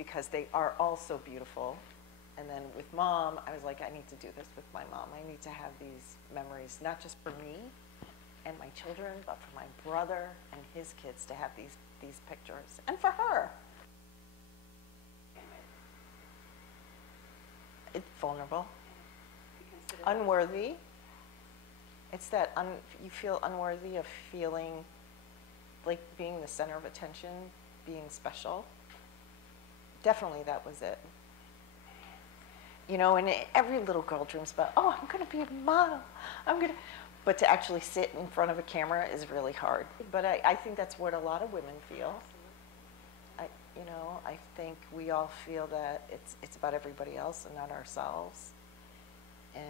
because they are all so beautiful. And then with Mom, I was like, I need to do this with my mom. I need to have these memories, not just for me and my children, but for my brother and his kids to have these pictures. And for her. It's vulnerable. Unworthy. It's that you feel unworthy of feeling like being the center of attention, being special. Definitely that was it. You know, and every little girl dreams about, oh, I'm going to be a model. But to actually sit in front of a camera is really hard. But I think that's what a lot of women feel. I think we all feel that it's about everybody else and not ourselves. And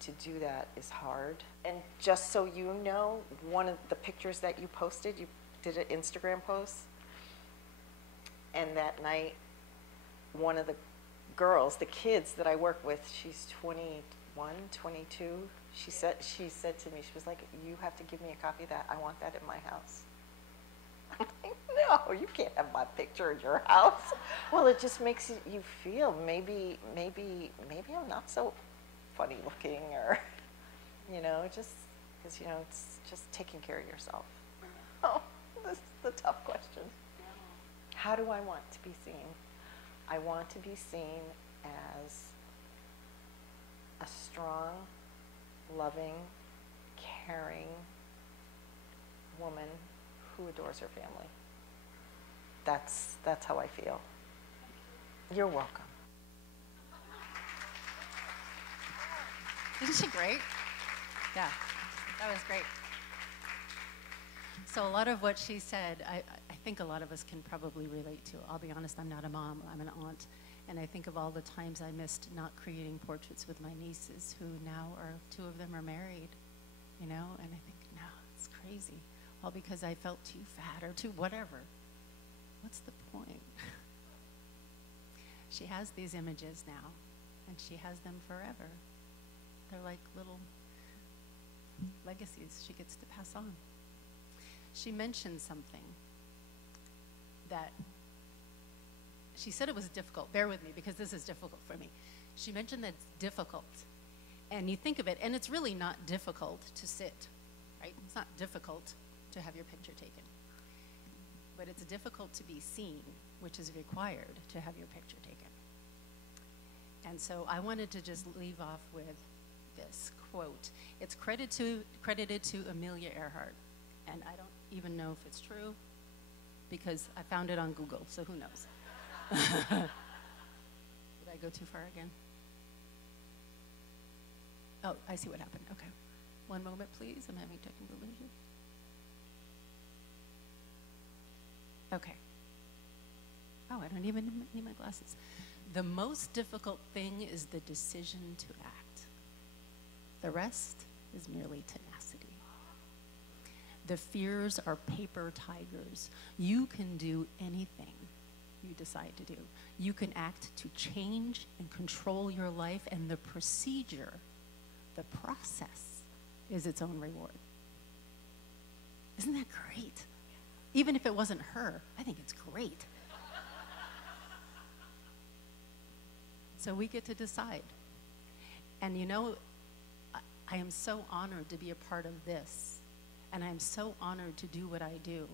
to do that is hard. And just so you know, one of the pictures that you posted, you did an Instagram post. And that night, one of the girls, the kids that I work with, she's 21, 22. She said to me, she was like, you have to give me a copy of that. I want that in my house. I'm like, no, you can't have my picture in your house. Well, it just makes you feel maybe I'm not so funny looking, or, just because, it's just taking care of yourself. Oh, this is the tough question. How do I want to be seen? I want to be seen as a strong, loving, caring woman who adores her family. That's how I feel. You're welcome. Isn't she great? Yeah, that was great. So a lot of what she said, I think a lot of us can probably relate to. I'll be honest, I'm not a mom, I'm an aunt. And I think of all the times I missed not creating portraits with my nieces, who now two of them are married, and I think, no, it's crazy. All because I felt too fat or too whatever. What's the point? She has these images now, and she has them forever. They're like little legacies she gets to pass on. She mentioned something that she said it was difficult. Bear with me, because this is difficult for me. She mentioned that it's difficult. And you think of it, and it's really not difficult to sit, right? It's not difficult to have your picture taken. But it's difficult to be seen, which is required to have your picture taken. And so I wanted to just leave off with this quote. It's credited to Amelia Earhart. And I don't even know if it's true, because I found it on Google, so who knows? Did I go too far again? Oh, I see what happened. Okay. One moment, please. I'm having technical issues. Okay. Oh, I don't even need my glasses. The most difficult thing is the decision to act. The rest is merely tenacity. The fears are paper tigers. You can do anything you decide to do. You can act to change and control your life, and the procedure, the process, is its own reward. Isn't that great? Even if it wasn't her, I think it's great. So we get to decide. And I am so honored to be a part of this. And I'm so honored to do what I do,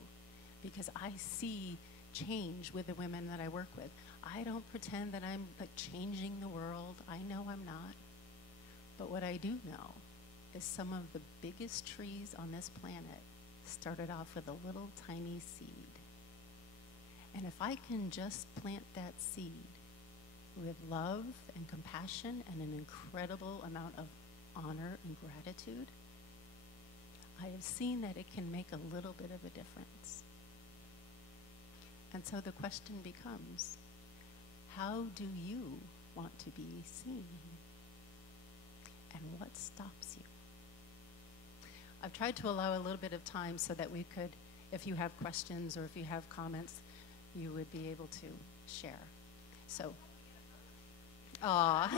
because I see change with the women that I work with. I don't pretend that I'm changing the world. I know I'm not. But what I do know is some of the biggest trees on this planet started off with a little tiny seed. And if I can just plant that seed with love and compassion and an incredible amount of honor and gratitude, I have seen that it can make a little bit of a difference. And so the question becomes, how do you want to be seen? And what stops you? I've tried to allow a little bit of time so that we could, if you have questions or if you have comments, you would be able to share. So, aw.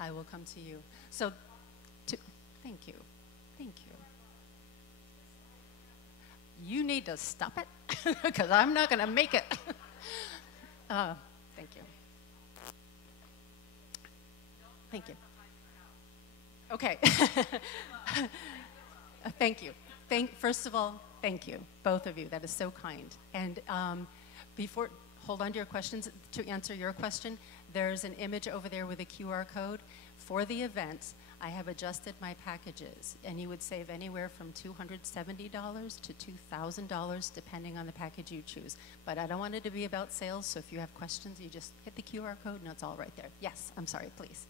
I will come to you. So, thank you. Thank you. you need to stop it because I'm not going to make it. Thank you. Thank you. Okay. Thank you. First of all, thank you, both of you. That is so kind. And hold on to your questions. To answer your question, there's an image over there with a QR code. For the event, I have adjusted my packages, and you would save anywhere from $270 to $2,000, depending on the package you choose. But I don't want it to be about sales, so if you have questions, you just hit the QR code, and it's all right there. Yes, I'm sorry, please.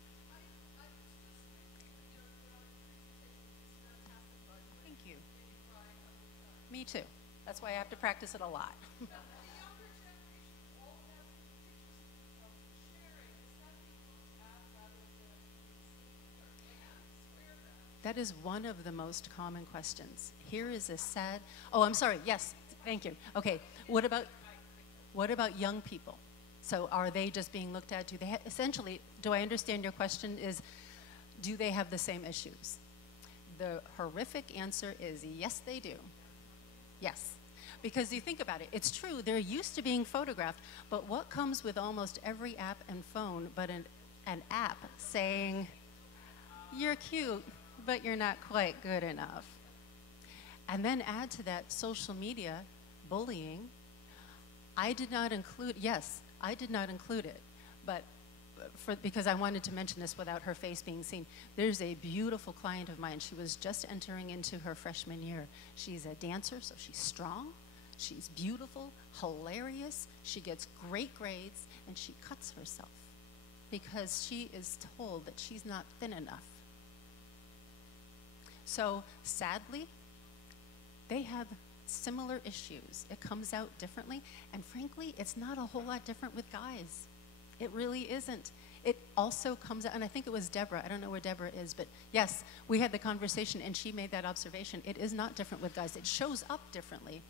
Thank you. Me too. That's why I have to practice it a lot. That is one of the most common questions. Here is a sad, oh, I'm sorry, yes, thank you. Okay, what about young people? So are they just being looked at? Essentially, do I understand your question is, do they have the same issues? The horrific answer is yes, they do. Yes. Because you think about it, it's true, they're used to being photographed, but what comes with almost every app and phone but an app saying, you're cute, but you're not quite good enough. And then add to that social media, bullying. I did not include it, but because I wanted to mention this without her face being seen. There's a beautiful client of mine. She was just entering into her freshman year. She's a dancer, so she's strong. She's beautiful, hilarious. She gets great grades, and she cuts herself because she is told that she's not thin enough. So sadly, they have similar issues. It comes out differently, and frankly, it's not a whole lot different with guys. It really isn't. It also comes out, and I think it was Deborah, I don't know where Deborah is, but yes, we had the conversation and she made that observation. It is not different with guys. It shows up differently,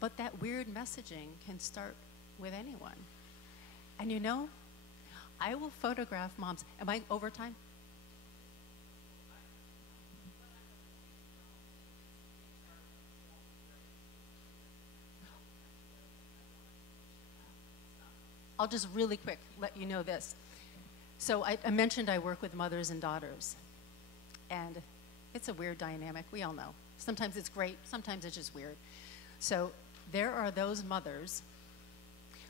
but that weird messaging can start with anyone. And you know, I will photograph moms. Am I over time? I'll just really quick let you know this. So I mentioned I work with mothers and daughters, and it's a weird dynamic, we all know. Sometimes it's great, sometimes it's just weird. So there are those mothers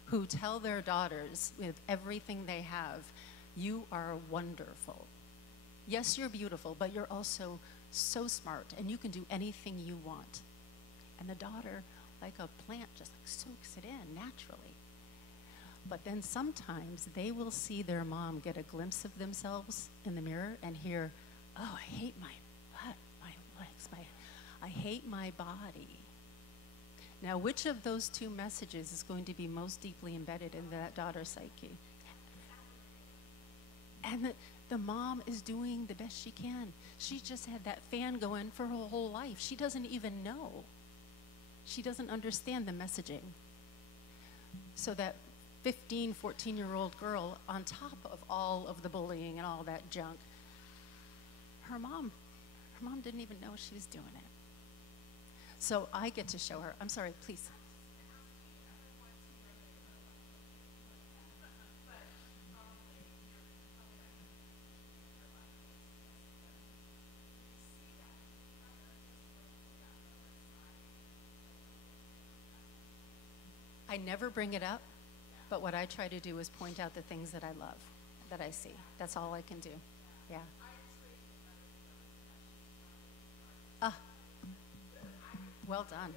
who tell their daughters with everything they have, you are wonderful. Yes, you're beautiful, but you're also so smart, and you can do anything you want. And the daughter, like a plant, just like soaks it in naturally. But then sometimes they will see their mom get a glimpse of themselves in the mirror and hear, oh, I hate my butt, my legs, I hate my body. Now, which of those two messages is going to be most deeply embedded in that daughter's psyche? And the mom is doing the best she can. She just had that fan going for her whole life. She doesn't even know. She doesn't understand the messaging. So that 15, 14-year-old girl, on top of all of the bullying and all that junk, her mom didn't even know she was doing it. So I get to show her. I'm sorry, please. I never bring it up. But what I try to do is point out the things that I love, that I see. That's all I can do. Yeah. Ah, well done.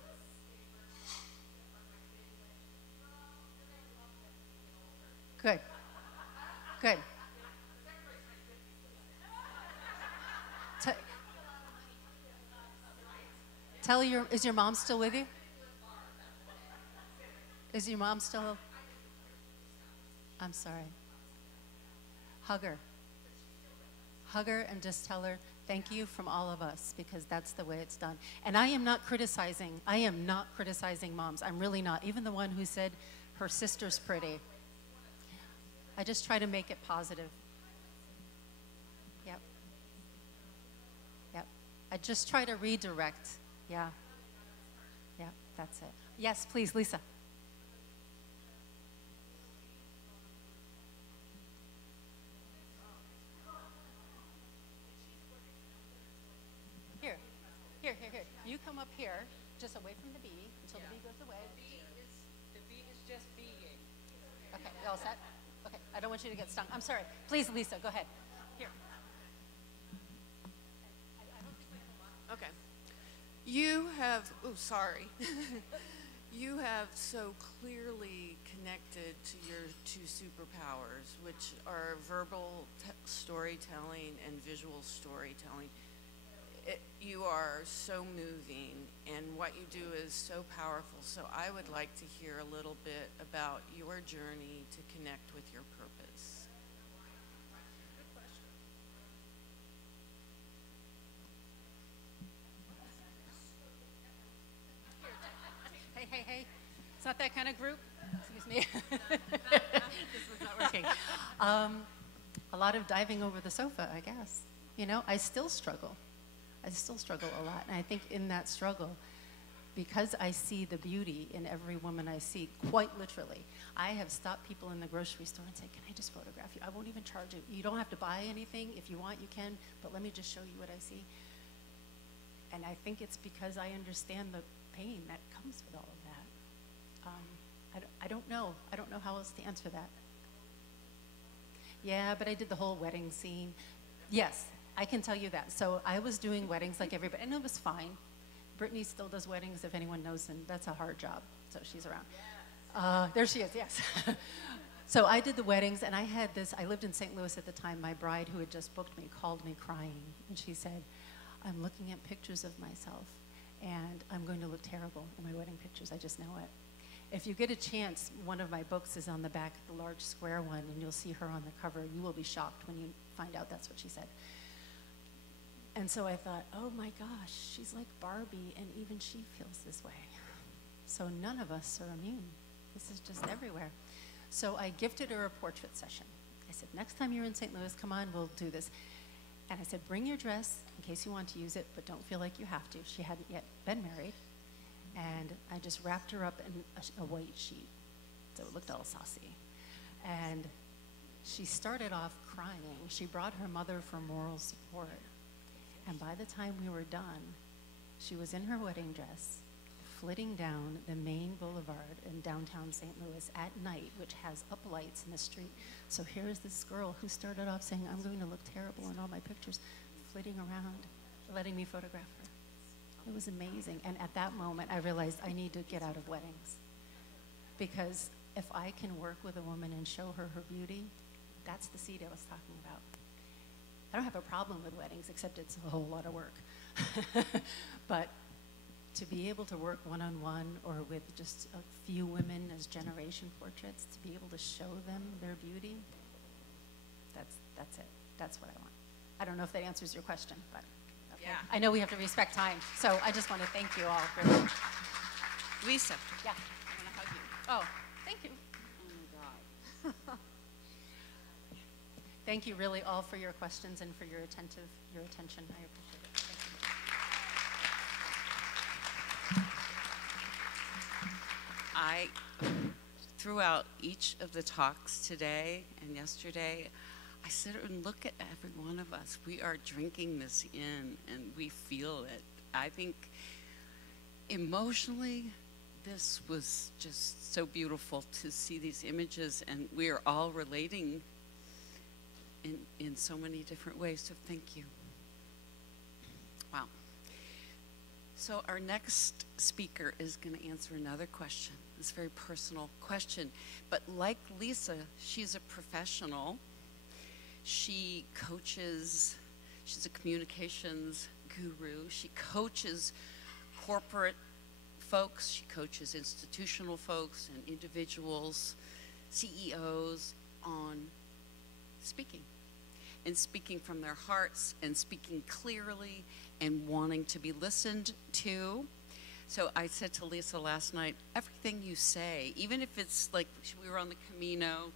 Good. Good. Is your mom still with you? Is your mom still? I'm sorry. Hug her. Hug her and just tell her, thank you from all of us, because that's the way it's done. And I am not criticizing moms. I'm really not. Even the one who said her sister's pretty. I just try to make it positive. Yep. Yep. I just try to redirect. Yeah. Yeah. That's it. Yes, please, Lisa. Here, here. You come up here, just away from the bee until the bee goes away. The bee is just being. Okay, you all set? Okay, I don't want you to get stung. I'm sorry. Please, Lisa, go ahead. Here. Okay. You have, oh, sorry. You have so clearly connected to your two superpowers, which are verbal storytelling and visual storytelling. You are so moving, and what you do is so powerful. So I would like to hear a little bit about your journey to connect with your purpose. Hey. It's not that kind of group. Excuse me. This was not working. A lot of diving over the sofa, I guess. You know, I still struggle a lot. And I think in that struggle, because I see the beauty in every woman I see, quite literally, I have stopped people in the grocery store and say, can I just photograph you? I won't even charge you. You don't have to buy anything. If you want, you can, but let me just show you what I see. And I think it's because I understand the pain that comes with all of that. I don't know. I don't know how else to answer that. Yeah, but I did the whole wedding scene. Yes, I can tell you that. So I was doing weddings like everybody, and it was fine. Brittany still does weddings, if anyone knows, and that's a hard job, so she's around. Yes. There she is, yes. So I did the weddings, and I lived in St. Louis at the time. My bride, who had just booked me, called me crying, and she said, I'm looking at pictures of myself, and I'm going to look terrible in my wedding pictures. I just know it. If you get a chance, one of my books is on the back, the large square one, and you'll see her on the cover. You will be shocked when you find out that's what she said. And so I thought, oh my gosh, she's like Barbie, and even she feels this way. So none of us are immune. This is just everywhere. So I gifted her a portrait session. I said, next time you're in St. Louis, come on, we'll do this. And I said, bring your dress in case you want to use it, but don't feel like you have to. She hadn't yet been married. And I just wrapped her up in a white sheet, so it looked all saucy. And she started off crying. She brought her mother for moral support. And by the time we were done, she was in her wedding dress, flitting down the main boulevard in downtown St. Louis at night, which has up lights in the street. So here's this girl who started off saying, I'm going to look terrible in all my pictures, flitting around, letting me photograph her. It was amazing. And at that moment, I realized I need to get out of weddings. Because if I can work with a woman and show her her beauty, that's the seed I was talking about. I don't have a problem with weddings, except it's a whole lot of work. But to be able to work one-on-one or with just a few women as generation portraits, to be able to show them their beauty, that's it. That's what I want. I don't know if that answers your question, but okay. Yeah. I know we have to respect time, so I just want to thank you all very much. Lisa. Yeah. I want to hug you. Oh, thank you. Oh my God. Thank you really all for your questions and for your attention. I appreciate it. Thank you. Throughout each of the talks today and yesterday, I sit and look at every one of us. We are drinking this in and we feel it. I think emotionally, this was just so beautiful to see these images, and we are all relating in so many different ways, so thank you. Wow. So our next speaker is going to answer another question, this very personal question. But like Lisa, she's a professional. She coaches, she's a communications guru. She coaches corporate folks, she coaches institutional folks and individuals, CEOs on speaking, and speaking from their hearts and speaking clearly and wanting to be listened to. So I said to Lisa last night, everything you say, even if it's like we were on the Camino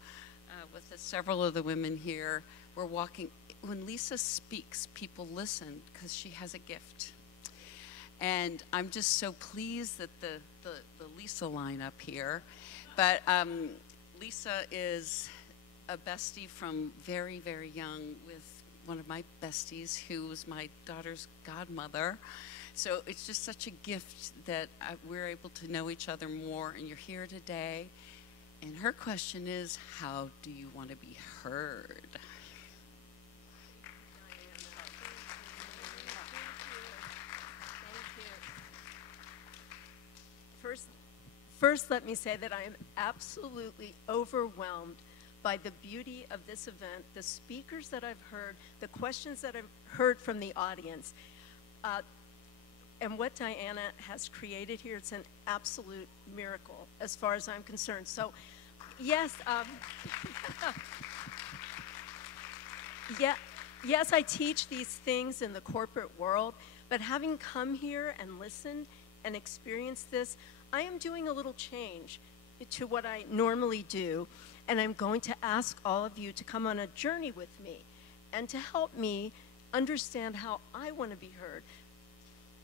with several of the women here, we're walking, when Lisa speaks, people listen because she has a gift. And I'm just so pleased that the Lisa line up here. But Lisa is a bestie from very, very young with one of my besties who was my daughter's godmother. So it's just such a gift that we're able to know each other more, and you're here today. And her question is, how do you want to be heard? First, let me say that I am absolutely overwhelmed by the beauty of this event, the speakers that I've heard, the questions that I've heard from the audience, and what Diana has created here. It's an absolute miracle as far as I'm concerned. So, yes, yes, I teach these things in the corporate world, but having come here and listened and experienced this, I am doing a little change to what I normally do, and I'm going to ask all of you to come on a journey with me and to help me understand how I want to be heard.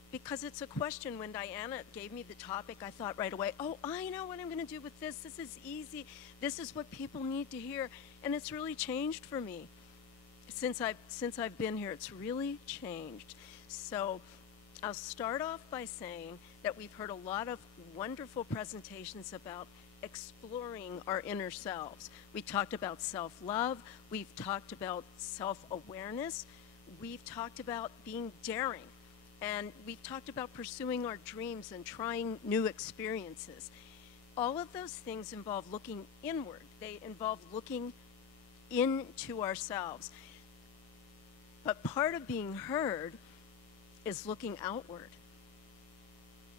Because it's a question. When Diana gave me the topic, I thought right away, oh, I know what I'm going to do with this. This is easy. This is what people need to hear. And it's really changed for me. Since I've been here, it's really changed. So I'll start off by saying that we've heard a lot of wonderful presentations about exploring our inner selves. We talked about self-love. We've talked about self-awareness. We've talked about being daring. And we've talked about pursuing our dreams and trying new experiences. All of those things involve looking inward. They involve looking into ourselves. But part of being heard is looking outward,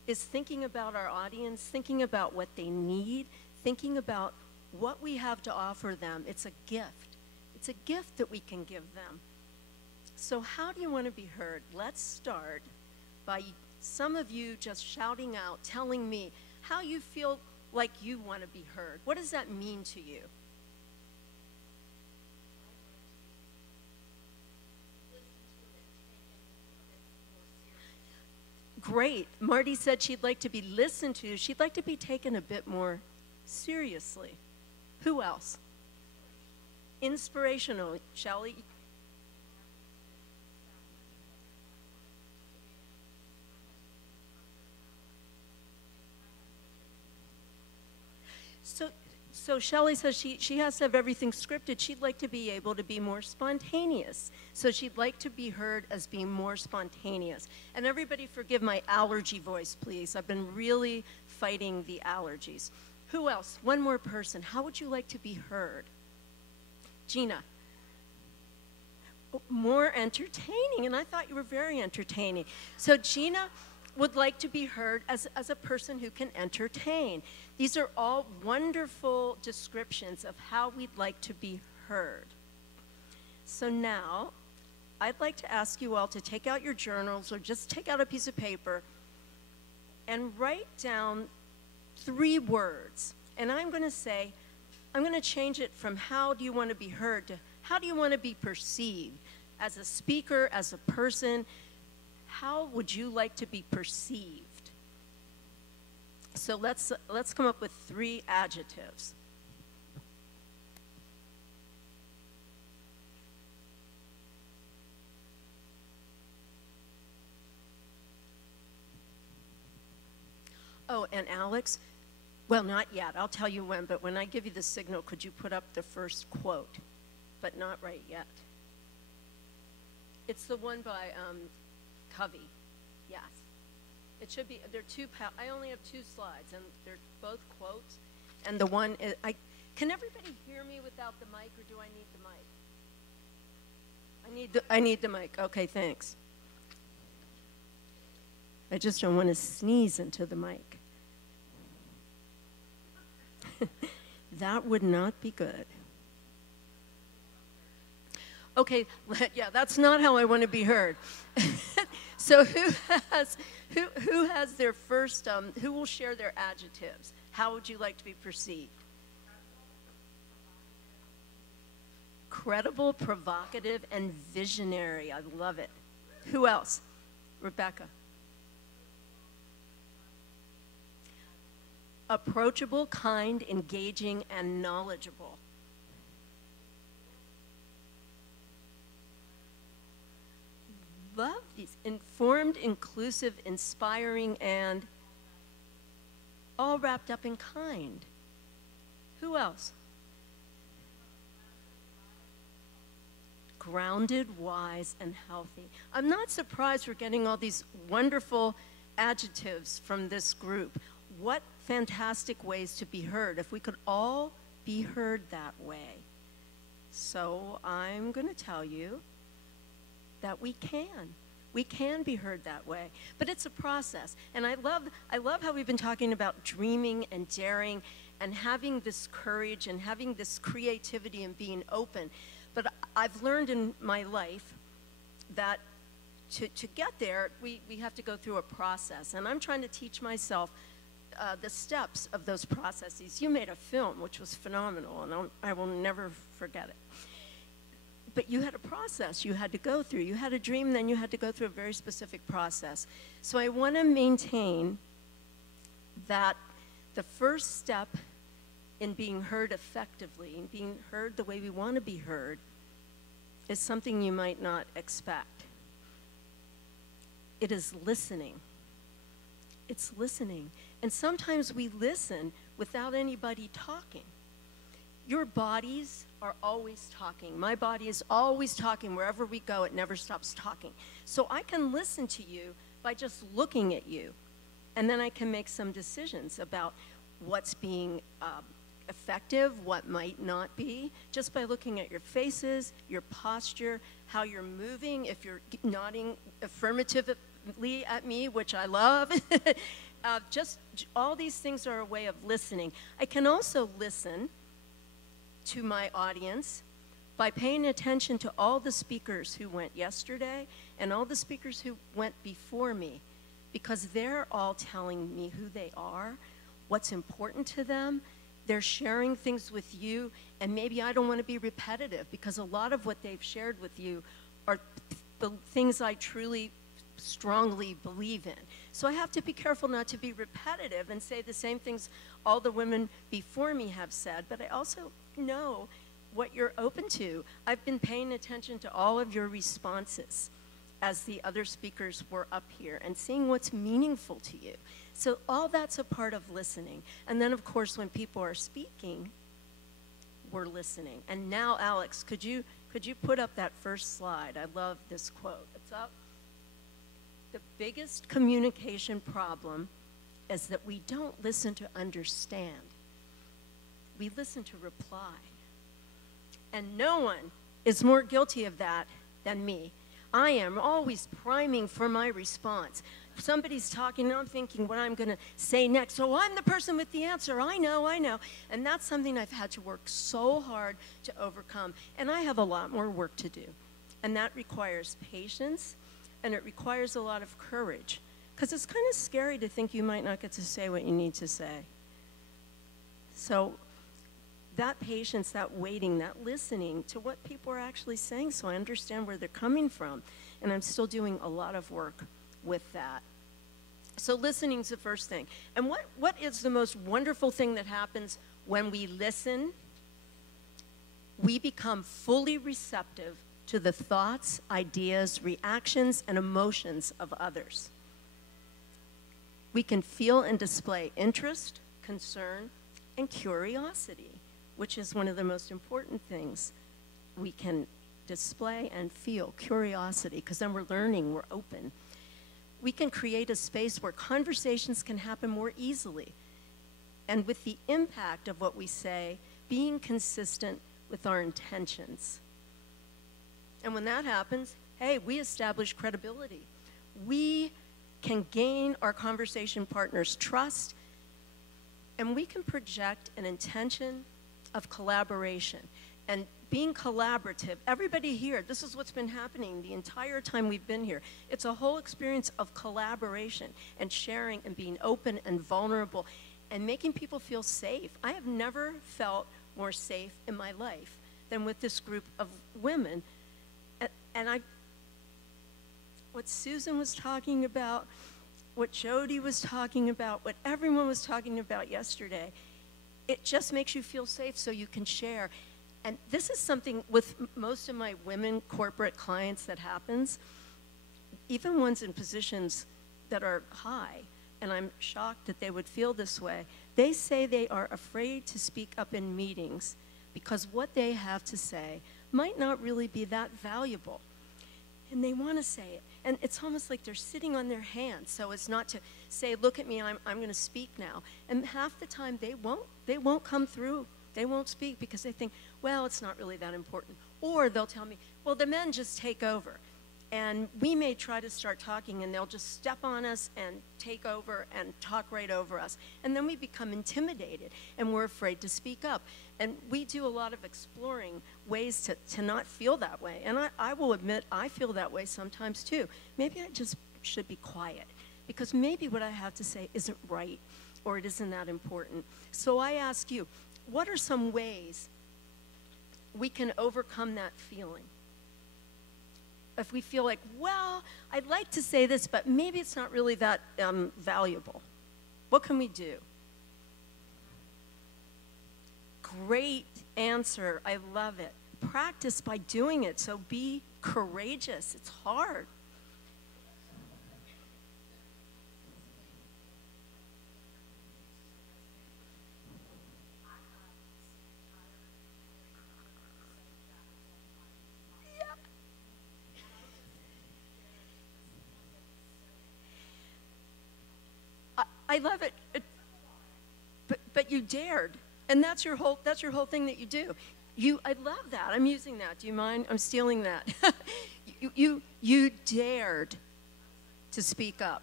is thinking about our audience, thinking about what they need, thinking about what we have to offer them. It's a gift. It's a gift that we can give them. So how do you want to be heard? Let's start by some of you just shouting out, telling me how you feel like you want to be heard. What does that mean to you? Great. Marty said she'd like to be listened to. She'd like to be taken a bit more seriously. Who else? Inspirational. Shelley? So Shelley says she has to have everything scripted. She'd like to be able to be more spontaneous. So she'd like to be heard as being more spontaneous. And everybody forgive my allergy voice, please. I've been really fighting the allergies. Who else? One more person. How would you like to be heard? Gina. More entertaining, and I thought you were very entertaining. So Gina would like to be heard as a person who can entertain. These are all wonderful descriptions of how we'd like to be heard. So now, I'd like to ask you all to take out your journals or just take out a piece of paper and write down 3 words. And I'm going to change it from how do you want to be heard to how do you want to be perceived? As a speaker, as a person, how would you like to be perceived? So let's come up with 3 adjectives. Oh, and Alex, well, not yet. I'll tell you when, but when I give you the signal, could you put up the first quote? But not right yet. It's the one by Covey. Yes. It should be, I only have 2 slides, and they're both quotes. And the one is, can everybody hear me without the mic, or do I need the mic? I need the mic. Okay, thanks. I just don't want to sneeze into the mic. That would not be good. Okay, yeah, that's not how I want to be heard. So who has their first, who will share their adjectives? How would you like to be perceived? Credible, provocative, and visionary. I love it. Who else? Rebecca. approachable, kind, engaging, and knowledgeable. Love these. Informed, inclusive, inspiring, and all wrapped up in kind. Who else? Grounded, wise, and healthy. I'm not surprised we're getting all these wonderful adjectives from this group. What fantastic ways to be heard, if we could all be heard that way. So I'm going to tell you that we can. We can be heard that way. But it's a process. And I love how we've been talking about dreaming and daring and having this courage and having this creativity and being open. But I've learned in my life that to get there, we have to go through a process. And I'm trying to teach myself the steps of those processes. You made a film, which was phenomenal, and I will never forget it. But you had a process you had to go through. You had a dream, then you had to go through a very specific process. So I want to maintain that the first step in being heard effectively, in being heard the way we want to be heard, is something you might not expect. It is listening. It's listening. And sometimes we listen without anybody talking. Your bodies are always talking. My body is always talking. Wherever we go, it never stops talking. So I can listen to you by just looking at you. And then I can make some decisions about what's being effective, what might not be, just by looking at your faces, your posture, how you're moving, if you're nodding affirmatively at me, which I love. Just all these things are a way of listening. I can also listen to my audience by paying attention to all the speakers who went yesterday and all the speakers who went before me, because they're all telling me who they are, what's important to them. They're sharing things with you, and maybe I don't want to be repetitive, because a lot of what they've shared with you are the things I truly strongly believe in. So I have to be careful not to be repetitive and say the same things all the women before me have said, but I also know what you're open to. I've been paying attention to all of your responses as the other speakers were up here and seeing what's meaningful to you. So all that's a part of listening. And then, of course, when people are speaking, we're listening. And now, Alex, could you put up that first slide? I love this quote. It's up. The biggest communication problem is that we don't listen to understand. We listen to reply. And no one is more guilty of that than me. I am always priming for my response. If somebody's talking, and I'm thinking what I'm going to say next. So I'm the person with the answer. I know. And that's something I've had to work so hard to overcome. And I have a lot more work to do. And that requires patience, and it requires a lot of courage. Because it's kind of scary to think you might not get to say what you need to say. So that patience, that waiting, that listening to what people are actually saying so I understand where they're coming from. And I'm still doing a lot of work with that. So listening is the first thing. And what is the most wonderful thing that happens when we listen? We become fully receptive to the thoughts, ideas, reactions, and emotions of others. We can feel and display interest, concern, and curiosity, which is one of the most important things we can display and feel, curiosity, because then we're learning, we're open. We can create a space where conversations can happen more easily, and with the impact of what we say being consistent with our intentions. And when that happens, hey, we establish credibility. We can gain our conversation partners' trust, and we can project an intention of collaboration. And being collaborative, everybody here, this is what's been happening the entire time we've been here. It's a whole experience of collaboration and sharing and being open and vulnerable and making people feel safe. I have never felt more safe in my life than with this group of women. And what Susan was talking about, what Jody was talking about, what everyone was talking about yesterday. It just makes you feel safe so you can share. And this is something with most of my women corporate clients that happens, even ones in positions that are high, and I'm shocked that they would feel this way. They say they are afraid to speak up in meetings because what they have to say might not really be that valuable. And they want to say it. And it's almost like they're sitting on their hands so as not to say, look at me, I'm going to speak now. And half the time they won't come through. They won't speak because they think, well, it's not really that important. Or they'll tell me, well, the men just take over. And we may try to start talking and they'll just step on us and take over and talk right over us. And then we become intimidated and we're afraid to speak up. And we do a lot of exploring ways to not feel that way. And I will admit I feel that way sometimes too. Maybe I just should be quiet because maybe what I have to say isn't right or it isn't that important. So I ask you, what are some ways we can overcome that feeling? If we feel like, well, I'd like to say this, but maybe it's not really that valuable. What can we do? Great answer. I love it. Practice by doing it, so be courageous. It's hard. I love it. But you dared, and that's your whole thing that you do. I love that. I'm using that. Do you mind? I'm stealing that. you dared to speak up.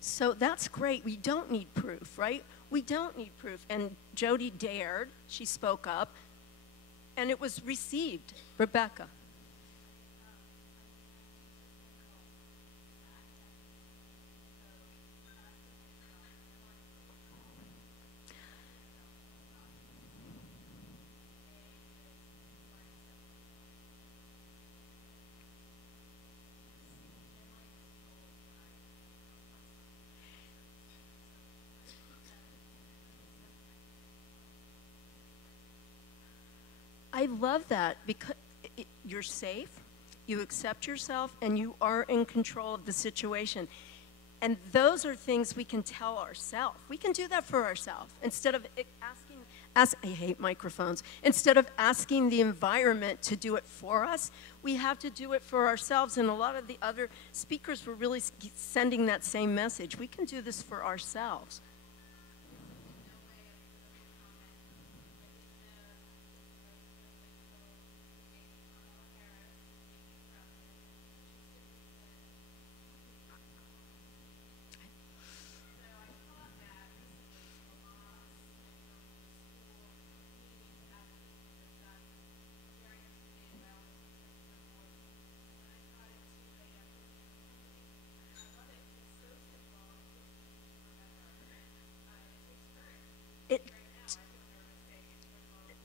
So that's great. We don't need proof, right? We don't need proof. And Jody dared. She spoke up. And it was received. Rebecca. I love that because you're safe, you accept yourself, and you are in control of the situation. And those are things we can tell ourselves. We can do that for ourselves instead of I hate microphones. Instead of asking the environment to do it for us, we have to do it for ourselves. And a lot of the other speakers were really sending that same message. We can do this for ourselves.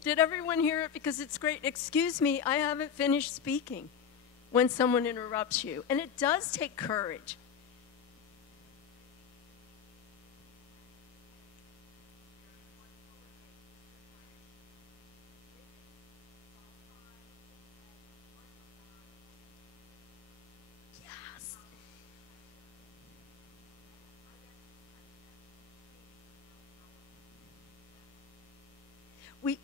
Did everyone hear it? Because it's great. Excuse me, I haven't finished speaking when someone interrupts you. And it does take courage. Yes.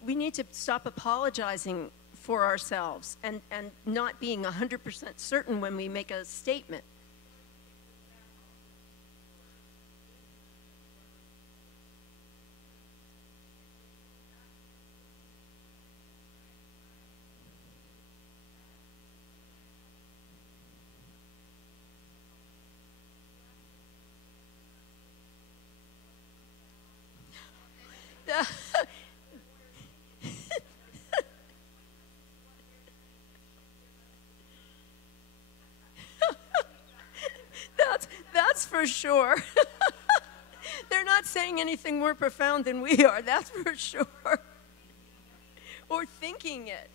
We need to stop apologizing for ourselves and not being 100% certain when we make a statement. That's for sure. They're not saying anything more profound than we are, that's for sure. Or thinking it.